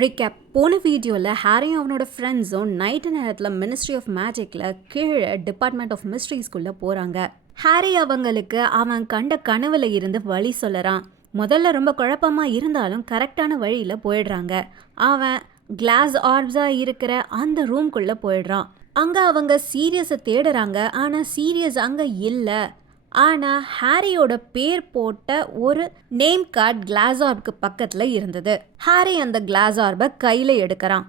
Recap போன வீடியோவில் ஹாரியும் அவனோட ஃப்ரெண்ட்ஸும் நைட்டு நேரத்தில் மினிஸ்ட்ரி ஆஃப் மேஜிக்கில் கீழே டிபார்ட்மெண்ட் ஆஃப் மிஸ்ட்ரிஸ்குள்ளே போகிறாங்க. ஹாரி அவங்களுக்கு அவன் கண்ட கனவுல இருந்து வழி சொல்லறான். முதல்ல ரொம்ப குழப்பமாக இருந்தாலும் கரெக்டான வழியில் போயிடுறாங்க. அவன் கிளாஸ் ஆர்ப்ஸாக இருக்கிற அந்த ரூம்குள்ளே போயிடுறான். அங்கே அவங்க சீரியஸை தேடுறாங்க. ஆனால் சீரியஸ் அங்கே இல்லை. ஆனால் ஹாரியோட பேர் போட்ட ஒரு நேம் கார்டு கிளாஸ் ஆர்புக்கு பக்கத்தில் இருந்தது. ஹாரி அந்த கிளாஸ் ஆர்பை கையில் எடுக்கிறான்.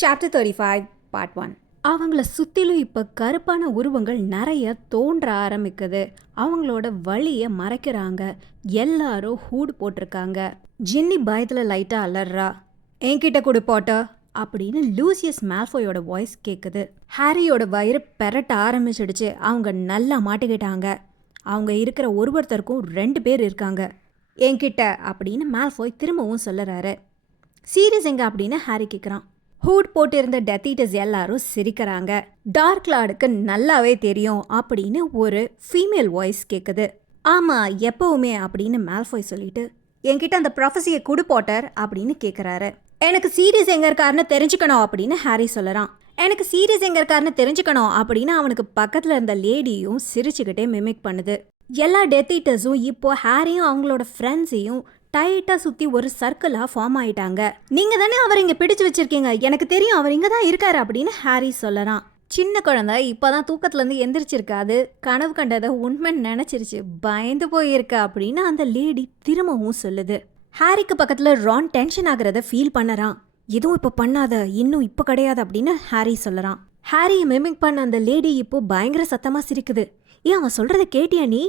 Chapter 35 part 1. அவங்கள சுற்றிலும் இப்போ கருப்பான உருவங்கள் நிறைய தோன்ற ஆரம்பிக்குது. அவங்களோட வழியை மறைக்கிறாங்க. எல்லாரும் ஹூட் போட்டிருக்காங்க. ஜின்னி பயத்தில் லைட்டாக அலறா. என்கிட்ட கொடு பாட்டர் அப்படின்னு லூசியஸ் மால்ஃபாயோட வாய்ஸ் கேட்குது. ஹாரியோட வயிறு பெரட்ட ஆரம்பிச்சிடுச்சு. அவங்க நல்லா மாட்டிக்கிட்டாங்க. அவங்க இருக்கிற ஒருத்தருக்கும் 2 பேர் இருக்காங்க. என்கிட்ட அப்படின்னு மால்ஃபாய் திரும்பவும் சொல்லறாரு. சீரியஸ் எங்க அப்படின்னு ஹாரி கேட்குறான். ஹூட் போட்டு இருந்த டெத் ஈட்டர்ஸ் எல்லாரும் சிரிக்கிறாங்க. டார்க் லார்டுக்கு நல்லாவே தெரியும் அப்படின்னு ஒரு ஃபீமேல் வாய்ஸ் கேட்குது. ஆமா எப்பவுமே அப்படின்னு மால்ஃபாய் சொல்லிட்டு என்கிட்ட அந்த ப்ரொஃபஸியை குடு பாட்டர் அப்படின்னு கேட்குறாரு. எனக்கு சீரியஸ் எங்கே இருக்காருன்னு தெரிஞ்சுக்கணும் அப்படின்னு ஹாரி சொல்லறான். எனக்கு சீரியஸ் எங்கே இருக்காருன்னு தெரிஞ்சுக்கணும் அப்படின்னு அவனுக்கு பக்கத்தில் இருந்த லேடியும் சிரிச்சுக்கிட்டே மிமிக் பண்ணுது. எல்லா டெத் ஈட்டர்ஸும் இப்போ ஹாரியும் அவங்களோட ஃப்ரெண்ட்ஸையும் டைட்டாக சுற்றி ஒரு சர்க்கிளாக ஃபார்ம் ஆயிட்டாங்க. நீங்கள் தானே அவர் இங்கே பிடிச்சு வச்சிருக்கீங்க, எனக்கு தெரியும் அவர் இங்கே தான் இருக்காரு அப்படின்னு ஹாரி சொல்லறான். சின்ன குழந்தை இப்போதான் தூக்கத்துலேருந்து எந்திரிச்சிருக்காது. கனவு கண்டதை உண்மைன்னு நினச்சிருச்சு. பயந்து போயிருக்க அப்படின்னு அந்த லேடி திரும்பவும் சொல்லுது. ஹாரிக்கு பக்கத்தில் ரான் டென்ஷன் ஆகிறத ஃபீல் பண்ணறான். எதுவும் இப்போ பண்ணாத, இன்னும் இப்போ கிடையாது அப்படின்னு ஹாரி சொல்லறான். ஹாரியை மிமிக் பண்ண அந்த லேடி இப்போ பயங்கர சத்தமாக சிரிக்குது. ஏன் அவன் சொல்கிறத கேட்டியா நீ?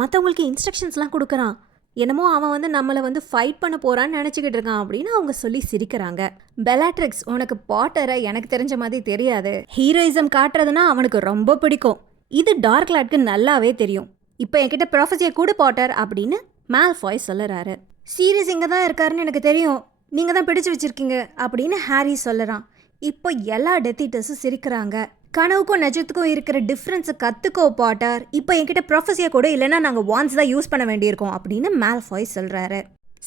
மற்றவங்களுக்கு இன்ஸ்ட்ரக்ஷன்ஸ்லாம் கொடுக்குறான். என்னமோ அவன் நம்மளை ஃபைட் பண்ண போகிறான்னு நினச்சிக்கிட்டு இருக்கான் அப்படின்னு அவங்க சொல்லி சிரிக்கிறாங்க. பெலாட்ரிக்ஸ், உனக்கு பாட்டரை எனக்கு தெரிஞ்ச மாதிரி தெரியாது. ஹீரோயிசம் காட்டுறதுனா அவனுக்கு ரொம்ப பிடிக்கும். இது டார்க் லார்டுக்கு நல்லாவே தெரியும். இப்போ என்கிட்ட ப்ரொஃபஸியை கூட பாட்டர் அப்படின்னு மால்ஃபாய் சொல்லறாரு. சீரியஸ் இங்கே தான் இருக்காருன்னு எனக்கு தெரியும், நீங்கள் தான் பிடிச்சு வச்சிருக்கீங்க அப்படின்னு ஹாரி சொல்லறான். இப்போ எல்லா டெத் ஈட்டர்ஸும் சிரிக்கிறாங்க. கனவுக்கும் நிஜத்துக்கும் இருக்கிற டிஃப்ரென்ஸை கற்றுக்கோ பாட்டர். இப்போ என்கிட்ட ப்ரொஃபஸியை கூட இல்லைன்னா நாங்கள் வான்ஸ் தான் யூஸ் பண்ண வேண்டியிருக்கோம் அப்படின்னு மால்ஃபாய் சொல்கிறாரு.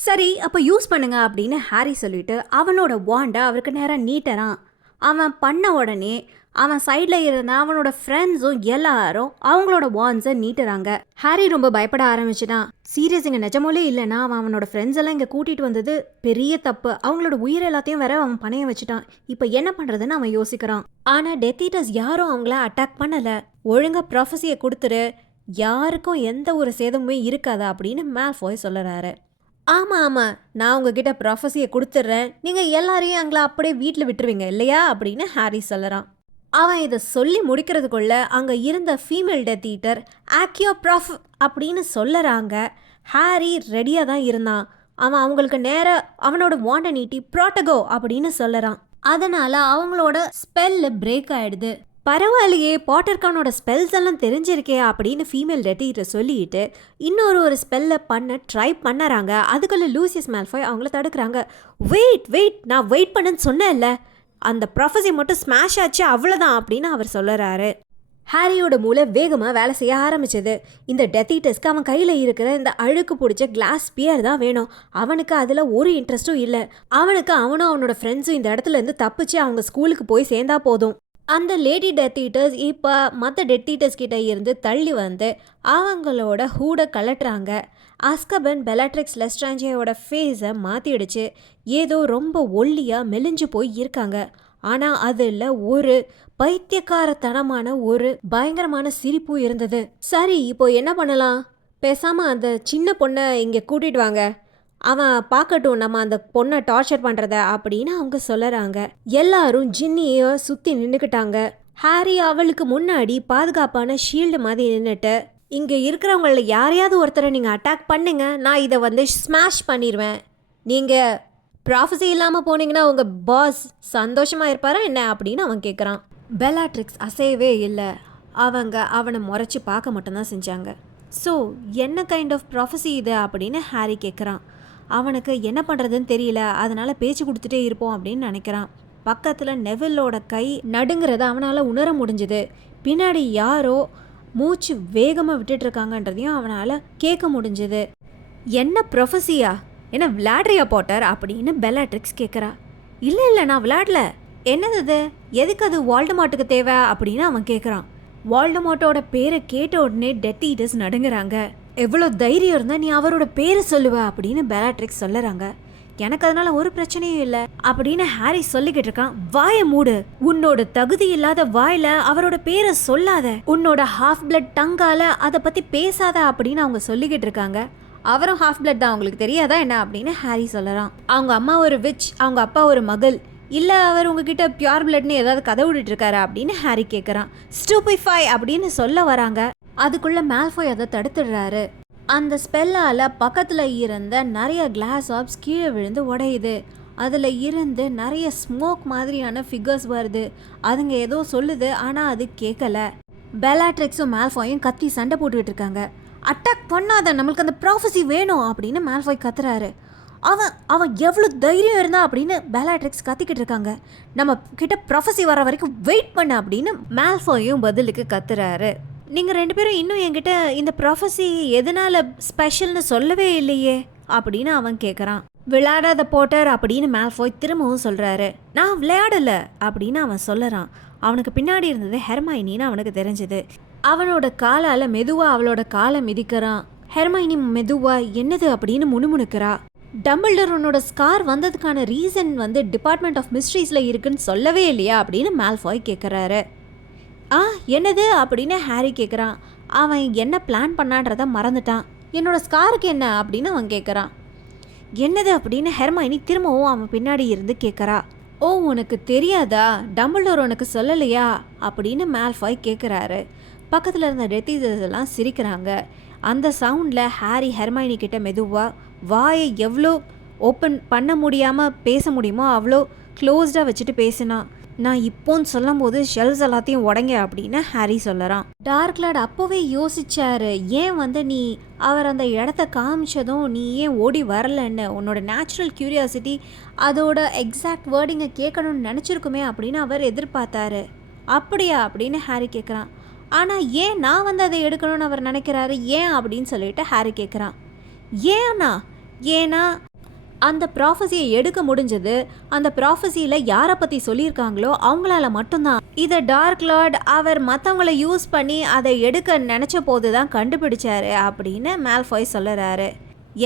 சரி அப்போ யூஸ் பண்ணுங்க அப்படின்னு ஹாரி சொல்லிட்டு அவனோட வாண்டை அவருக்கு நேராக நீட்டுறான். அவன் பண்ண உடனே அவன் சைடில் இருந்த அவனோட ஃப்ரெண்ட்ஸும் எல்லாரும் அவங்களோட வான்ஸை நீட்டுறாங்க. ஹாரி ரொம்ப பயப்பட ஆரம்பிச்சுட்டான். சீரியஸ் இங்கே நிஜமோலே இல்லைன்னா அவனோட ஃப்ரெண்ட்ஸ் எல்லாம் இங்கே கூட்டிகிட்டு வந்தது பெரிய தப்பு. அவங்களோட உயிர் எல்லாத்தையும் வேற அவன் பணைய வச்சுட்டான். இப்போ என்ன பண்ணுறதுன்னு அவன் யோசிக்கிறான். ஆனால் டெத் ஈட்டர்ஸ் யாரும் அவங்கள அட்டாக் பண்ணலை. ஒழுங்காக ப்ரொஃபஸியை கொடுத்துரு, யாருக்கும் எந்த ஒரு சேதமுமே இருக்காது அப்படின்னு மால்ஃபாய் சொல்லறாரு. ஆமாம் நான் உங்ககிட்ட ப்ரொஃபஸியை கொடுத்துட்றேன், நீங்கள் எல்லாரையும் அங்கே அப்படியே வீட்டில் விட்டுருவீங்க இல்லையா அப்படின்னு ஹாரி சொல்லறான். அவன் இதை சொல்லி முடிக்கிறதுக்குள்ள அங்கே இருந்த ஃபீமேல் டெத் ஈட்டர் ஆக்கியோ ப்ராஃப் அப்படின்னு சொல்லறாங்க. ஹாரி ரெடியாக தான் இருந்தான். அவன் அவங்களுக்கு நேராக அவனோட வாண்டை நீட்டி ப்ரோட்டகோ அப்படின்னு சொல்லறான். அதனால அவங்களோட ஸ்பெல்லு பிரேக் ஆயிடுது. பரவாயில்லையே, பாட்டர்கானோட ஸ்பெல்ஸ் எல்லாம் தெரிஞ்சிருக்கே அப்படின்னு ஃபீமேல் டெத் ஈட்டர் சொல்லிட்டு இன்னொரு ஸ்பெல்லை பண்ண ட்ரை பண்ணறாங்க. அதுக்குள்ள லூசியஸ் மால்ஃபாய் அவங்கள தடுக்கிறாங்க. வெயிட் நான் வெயிட் பண்ணுன்னு சொன்னேன்ல, அந்த ப்ரொஃபஸி மட்டும் ஸ்மாஷ் ஆச்சு அவ்வளோதான் அப்படின்னு அவர் சொல்லறாரு. ஹாரியோட மூளை வேகமாக வேலை செய்ய ஆரம்பிச்சது. இந்த டெத் ஈட்டர்ஸ்க்கு அவன் கையில் இருக்கிற இந்த அழுக்கு பிடிச்ச கிளாஸ் ஸ்பியர் தான் வேணும். அவனுக்கு அதில் ஒரு இன்ட்ரெஸ்ட்டும் இல்லை. அவனும் அவனோட ஃப்ரெண்ட்ஸும் இந்த இடத்துல இருந்து தப்பிச்சு அவங்க ஸ்கூலுக்கு போய் சேர்ந்தா போதும். அந்த லேடி டெத் ஈட்டர்ஸ் இப்போ மற்ற டெத் ஈட்டர்ஸ் கிட்ட இருந்து தள்ளி வந்து அவங்களோட ஹூடை கலட்டுறாங்க. அஸ்கபன் பெலாட்ரிக்ஸ் லெஸ்ட்ராஞ்சியோட ஃபேஸை மாற்றிடுச்சு. ஏதோ ரொம்ப ஒல்லியாக மெலிஞ்சு போய் இருக்காங்க. ஆனால் அதில் ஒரு பைத்தியக்காரத்தனமான ஒரு பயங்கரமான சிரிப்பு இருந்தது. சரி இப்போ என்ன பண்ணலாம், பேசாமல் அந்த சின்ன பொண்ணை இங்கே கூட்டிகிட்டு வாங்க, அவன் பார்க்கட்டும் நம்ம அந்த பொண்ணை டார்ச்சர் பண்ணுறத அப்படின்னு அவங்க சொல்லறாங்க. எல்லாரும் ஜின்னியை சுற்றி நின்றுக்கிட்டாங்க. ஹாரி அவளுக்கு முன்னாடி பாதுகாப்பான ஷீல்டு மாதிரி நின்றுட்டு, இங்கே இருக்கிறவங்கள யாரையாவது ஒருத்தரை நீங்கள் அட்டாக் பண்ணுங்க, நான் இதை ஸ்மாஷ் பண்ணிடுவேன். நீங்கள் ப்ராஃபஸி இல்லாமல் போனீங்கன்னா உங்கள் பாஸ் சந்தோஷமாக இருப்பாரா என்ன அப்படின்னு அவன் கேட்குறான். பெலாட்ரிக்ஸ் அசையவே இல்லை. அவங்க அவனை முறைச்சி பார்க்க மட்டும்தான் செஞ்சாங்க. ஸோ என்ன கைண்ட் ஆஃப் ப்ராஃபஸி இது அப்படின்னு ஹாரி கேட்குறான். அவனுக்கு என்ன பண்ணுறதுன்னு தெரியல, அதனால் பேச்சு கொடுத்துட்டே இருப்போம் அப்படின்னு நினைக்கிறான். பக்கத்தில் நெவில்லோட கை நடுங்கிறத அவனால் உணர முடிஞ்சுது. பின்னாடி யாரோ மூச்சு வேகமாக விட்டுட்டு இருக்காங்கன்றதையும் அவனால் கேட்க முடிஞ்சது. என்ன ப்ரொஃபஸியா, என்ன விளையாடுறியா பாட்டர் அப்படின்னு பெல்லாட்ரிக்ஸ் கேட்குறா. இல்லை நான் விளையாடல. என்னது இது, எதுக்கு அது வால்டமார்ட்டுக்கு தேவை அப்படின்னு அவன் கேட்குறான். வால்டமார்ட்டோட பேரை கேட்ட உடனே டெத் ஈட்டர்ஸ் நடுங்குறாங்க. எவ்வளோ தைரியம் இருந்தால் நீ அவரோட பேரை சொல்லுவ அப்படின்னு பெல்லாட்ரிக்ஸ் சொல்லுறாங்க. எனக்கு அதனால ஒரு பிரச்சனையும் இல்லை அப்படின்னு ஹாரி சொல்லிக்கிட்டு இருக்கான். வாயை மூடு, உன்னோட தகுதி இல்லாத வாயில அவரோட பேரை சொல்லாத, உன்னோட ஹாஃப் பிளட் டங்கால அதை பத்தி பேசாத அப்படின்னு அவங்க சொல்லிக்கிட்டு இருக்காங்க. அவரும் ஹாஃப் பிளட் தான், அவங்களுக்கு தெரியாதா என்ன அப்படின்னு ஹாரி சொல்லறான். அவங்க அம்மா ஒரு விச், அவங்க அப்பா ஒரு மகள், இல்லை அவர் உங்ககிட்ட பியூர் பிளட்னு ஏதாவது கதை விட்டுட்டு இருக்காரு அப்படின்னு ஹாரி கேட்குறான். ஸ்டூபிஃபை அப்படின்னு சொல்ல வராங்க. அதுக்குள்ள மால்ஃபாய் அதை தடுத்துடுறாரு. அந்த ஸ்பெல்லால் பக்கத்தில் இருந்த நிறைய கிளாஸ் ஆப்ஸ் கீழே விழுந்து உடையுது. அதில் இருந்து நிறைய ஸ்மோக் மாதிரியான ஃபிகர்ஸ் வருது. அதுங்க ஏதோ சொல்லுது, ஆனால் அது கேட்கல. பெல்லாட்ரிக்ஸும் மால்ஃபாயும் கத்தி சண்டை போட்டுக்கிட்டு இருக்காங்க. அட்டாக் பண்ணாத, நம்மளுக்கு அந்த ப்ராஃபஸி வேணும் அப்படின்னு மால்ஃபாய் கத்துறாரு. அவன் எவ்வளோ தைரியம் இருந்தா அப்படின்னு பெல்லாட்ரிக்ஸ் கத்திக்கிட்டு இருக்காங்க. நம்ம கிட்ட ப்ராஃபஸி வர வரைக்கும் வெயிட் பண்ண அப்படின்னு மால்ஃபாயும் பதிலுக்கு கத்துறாரு. நீங்கள் 2 பேரும் இன்னும் என்கிட்ட இந்த ப்ராஃபஸி எதனால ஸ்பெஷல்னு சொல்லவே இல்லையே அப்படின்னு அவன் கேட்குறான். விளையாடாத போட்டர் அப்படின்னு மால்ஃபாய் திரும்பவும் சொல்கிறாரு. நான் விளையாடலை அப்படின்னு அவன் சொல்லறான். அவனுக்கு பின்னாடி இருந்தது ஹெர்மைனின்னு அவனுக்கு தெரிஞ்சது. அவனோட காலால் மெதுவாக அவளோட காலை மிதிக்கிறான். ஹெர்மைனி மெதுவாக என்னது அப்படின்னு முணுமுணுக்கிறா. டம்பிள்டர் உன்னோட ஸ்கார் வந்ததுக்கான ரீசன் டிபார்ட்மெண்ட் ஆஃப் மிஸ்ட்ரீஸில் இருக்குன்னு சொல்லவே இல்லையா அப்படின்னு மால்ஃபாய் கேட்குறாரு. என்னது அப்படின்னு ஹாரி கேட்குறான். அவன் என்ன பிளான் பண்ணான்றத மறந்துட்டான். என்னோட ஸ்காருக்கு என்ன அப்படின்னு அவன் கேட்குறான். என்னது அப்படின்னு ஹெர்மைனி திரும்பவும் அவன் பின்னாடி இருந்து கேட்குறா. உனக்கு தெரியாதா, டம்பிள்டோர் உனக்கு சொல்லலையா அப்படின்னு மால்ஃபாய் கேட்குறாரு. பக்கத்தில் இருந்த டெத் ஈட்டர்ஸ் எல்லாம் சிரிக்கிறாங்க. அந்த சவுண்டில் ஹாரி ஹெர்மைனி கிட்ட மெதுவாக வாயை எவ்வளோ ஓப்பன் பண்ண முடியாமல் பேச முடியுமோ அவ்வளோ க்ளோஸ்டாக வச்சுட்டு பேசினான். நான் இப்போன்னு சொல்லும் போது ஷெல்ஸ் எல்லாத்தையும் உடங்க அப்படின்னு ஹாரி சொல்லறான். டார்க்லாட் அப்போவே யோசிச்சாரு, ஏன் நீ அவர் அந்த இடத்த காமிச்சதும் நீ ஏன் ஓடி வரலன்னு, உன்னோட நேச்சுரல் கியூரியாசிட்டி அதோட எக்ஸாக்ட் வேர்டிங்கை கேட்கணும்னு நினச்சிருக்குமே அப்படின்னு அவர் எதிர்பார்த்தாரு. அப்படியா அப்படின்னு ஹாரி கேட்குறான். ஆனால் ஏன் நான் அதை எடுக்கணும்னு அவர் நினைக்கிறாரு, ஏன் அப்படின்னு சொல்லிட்டு ஹாரி கேட்குறான். ஏன்னா அந்த ப்ராஃபஸியை எடுக்க முடிஞ்சது அந்த ப்ராஃபஸியில் யாரை பற்றி சொல்லியிருக்காங்களோ அவங்களால மட்டும்தான். இதை டார்க் லார்ட் அவர் மற்றவங்கள யூஸ் பண்ணி அதை எடுக்க நினச்ச போது தான் கண்டுபிடிச்சாரு அப்படின்னு மால்ஃபாய் சொல்லுறாரு.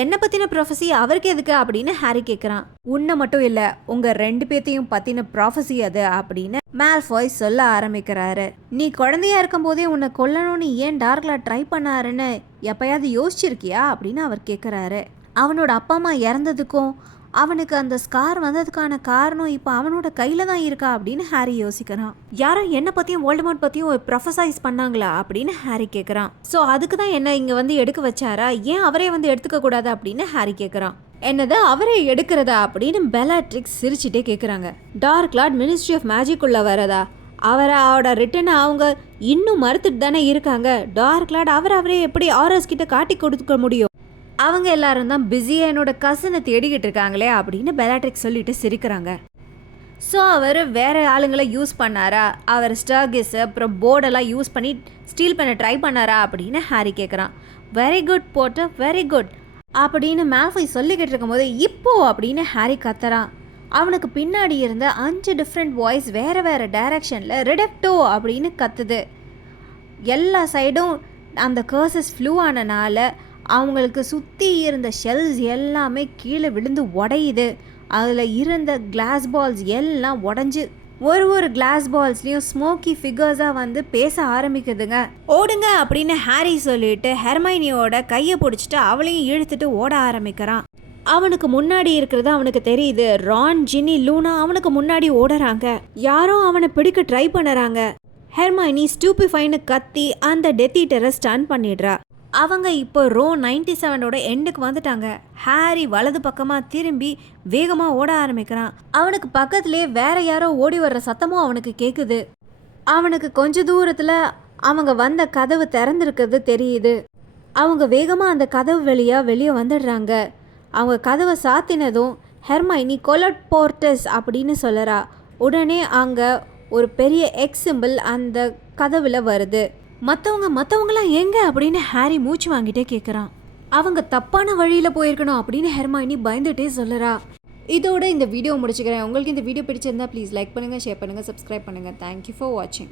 என்னை பற்றின ப்ராஃபஸி அவருக்கு எதுக்கு அப்படின்னு ஹாரி கேட்குறான். உன்னை மட்டும் இல்லை, உங்கள் 2 பேர்த்தையும் பற்றின ப்ராஃபஸி அது அப்படின்னு மால்ஃபாய் சொல்ல ஆரம்பிக்கிறாரு. நீ குழந்தையா இருக்கும் போதே உன்னை கொல்லணும்னு ஏன் டார்க் லார்ட் ட்ரை பண்ணாருன்னு எப்பயாவது யோசிச்சிருக்கியா அப்படின்னு அவர் கேட்குறாரு. அவனோட அப்பா அம்மா இறந்ததுக்கும் அவனுக்கு அந்த ஸ்கார் வந்ததுக்கான காரணம் இப்போ அவனோட கையில் தான் இருக்கா அப்படின்னு ஹாரி யோசிக்கிறான். யாரும் என்னை பற்றியும் வோல்டமார்ட் பற்றியும் ஒரு ப்ரொஃபசைஸ் பண்ணாங்களா அப்படின்னு ஹாரி கேட்குறான். ஸோ அதுக்கு தான் என்ன இங்கே எடுக்க வச்சாரா, ஏன் அவரே எடுத்துக்க கூடாது அப்படின்னு ஹாரி கேட்குறான். என்னது அவரே எடுக்கிறதா அப்படின்னு பெல்லாட்ரிக்ஸ் சிரிச்சுட்டே கேட்குறாங்க. Dark lord ministry of magic உள்ள வரதா, அவரோட ரிட்டனை அவங்க இன்னும் மறுத்துட்டு தானே இருக்காங்க. டார்க் லார்ட் அவரே எப்படி ஆர்எஸ் கிட்ட காட்டி கொடுக்க முடியும்? அவங்க எல்லாரும் தான் பிஸியாக என்னோட கசனை தேடிக்கிட்டு இருக்காங்களே அப்படின்னு பெல்லாட்ரிக்ஸ் சொல்லிட்டு சிரிக்கிறாங்க. ஸோ அவர் வேற ஆளுங்களை யூஸ் பண்ணாரா, அவர் ஸ்டர்கிஸ் அப்புறம் போர்டெல்லாம் யூஸ் பண்ணி ஸ்டீல் பண்ண ட்ரை பண்ணாரா அப்படின்னு ஹாரி கேட்குறான். வெரி குட் போட்டர், வெரி குட் அப்படின்னு மால்ஃபாய் சொல்லிக்கிட்டு இருக்கும்போது இப்போ அப்படின்னு ஹாரி கத்துறான். அவனுக்கு பின்னாடி இருந்த 5 டிஃப்ரெண்ட் வாய்ஸ் வேறு வேறு டைரக்ஷனில் ரிடெப்டோ அப்படின்னு கத்துது. எல்லா சைடும் அந்த கர்சஸ் ஃப்ளூ ஆனனால அவங்களுக்கு சுற்றி இருந்த ஷெல்ஸ் எல்லாமே கீழே விழுந்து உடையுது. அதில் இருந்த கிளாஸ் பால்ஸ் எல்லாம் உடஞ்சி ஒரு கிளாஸ் பால்ஸ்லேயும் ஸ்மோக்கி ஃபிகர்ஸாக பேச ஆரம்பிக்குதுங்க. ஓடுங்க அப்படின்னு ஹாரி சொல்லிட்டு ஹெர்மைனியோட கையை பிடிச்சிட்டு அவளையும் இழுத்துட்டு ஓட ஆரம்பிக்கிறான். அவனுக்கு முன்னாடி இருக்கிறது அவனுக்கு தெரியுது. ரான், ஜின்னி, லூனா அவனுக்கு முன்னாடி ஓடுறாங்க. யாரோ அவனை பிடிக்க ட்ரை பண்ணுறாங்க. ஹெர்மைனி ஸ்டூபிஃபைன்னு கத்தி அந்த டெத் ஈட்டரை ஸ்டன் பண்ணிடுறா. அவங்க இப்போ ரோ 97ஓட எண்டுக்கு வந்துட்டாங்க. ஹாரி வலது பக்கமாக திரும்பி வேகமாக ஓட ஆரம்பிக்கிறான். அவனுக்கு பக்கத்துலேயே வேற யாரோ ஓடி வர்ற சத்தமும் அவனுக்கு கேட்குது. அவனுக்கு கொஞ்ச தூரத்தில் அவங்க வந்த கதவு திறந்துருக்கிறது தெரியுது. அவங்க வேகமாக அந்த கதவு வெளியே வந்துடுறாங்க. அவங்க கதவை சாத்தினதும் ஹெர்மைனி கொலட் போர்ட்டஸ் அப்படின்னு சொல்லறா. உடனே அங்கே ஒரு பெரிய எக்ஸ் சிம்பிள் அந்த கதவில் வருது. மற்றவங்களாம் எங்க அப்படின்னு ஹாரி மூச்சு வாங்கிட்டே கேட்குறான். அவங்க தப்பான வழியில் போயிருக்கணும் அப்படின்னு ஹெர்மைனி பயந்துட்டே சொல்லுறா. இதோட இந்த வீடியோ முடிச்சுக்கிறேன். உங்களுக்கு இந்த வீடியோ பிடிச்சிருந்தா ப்ளீஸ் லைக் பண்ணுங்கள், ஷேர் பண்ணுங்கள், சப்ஸ்கிரைப் பண்ணுங்கள். தேங்க்யூ ஃபார் வாட்சிங்.